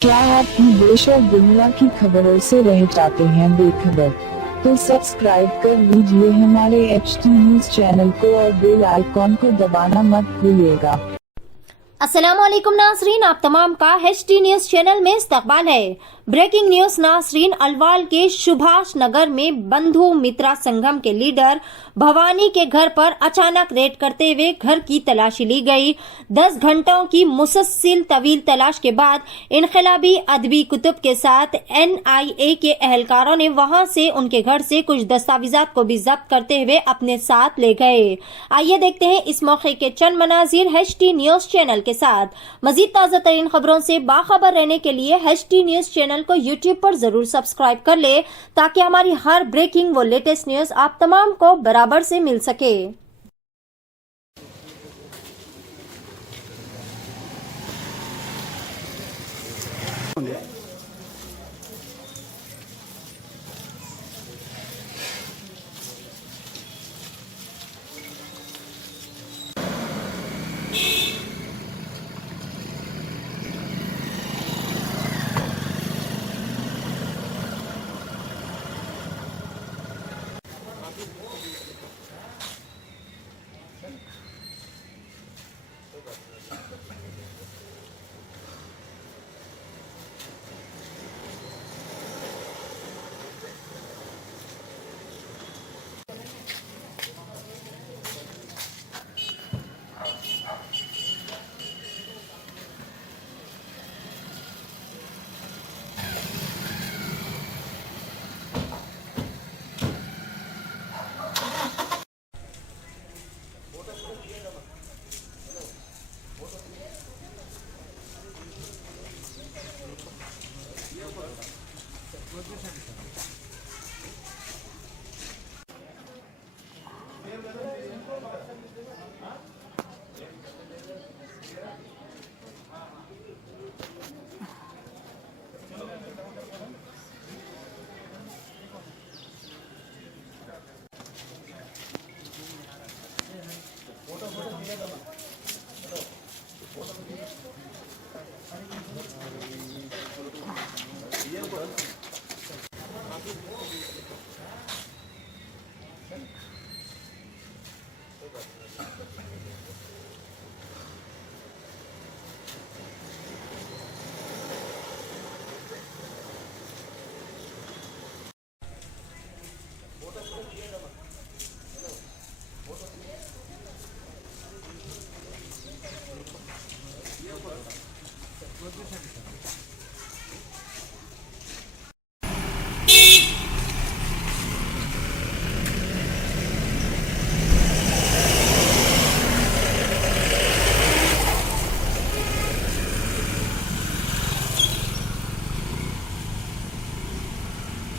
क्या आप देश और दुनिया की खबरों से रह जाते हैं बेखबर? तो सब्सक्राइब कर लीजिए हमारे HT न्यूज चैनल को और बेल आइकॉन को दबाना मत भूलिएगा। अस्सलामुअलैकुम नाज़रीन, आप तमाम का HT न्यूज चैनल में इस्तकबाल है। ब्रेकिंग न्यूज नाज़रीन, अलवाल के सुभाष नगर में बंधु मित्रा संगम के लीडर भवानी के घर पर अचानक रेड करते हुए घर की तलाशी ली गई। 10 घंटों की मुसलसल तवील तलाश के बाद इनकलाबी अदबी कुतुब के साथ NIA के एहलकारों ने वहां से उनके घर से कुछ दस्तावेजात को भी जब्त करते हुए अपने साथ ले गए। आइए देखते हैं इस मौके के चंद मनाजिर HT न्यूज चैनल के साथ। मजीद ताज़ा तरीन खबरों से बाखबर रहने के लिए HT न्यूज चैनल को यूट्यूब पर जरूर सब्सक्राइब कर ले, ताकि हमारी हर ब्रेकिंग व लेटेस्ट न्यूज आप तमाम को बराबर से मिल सके।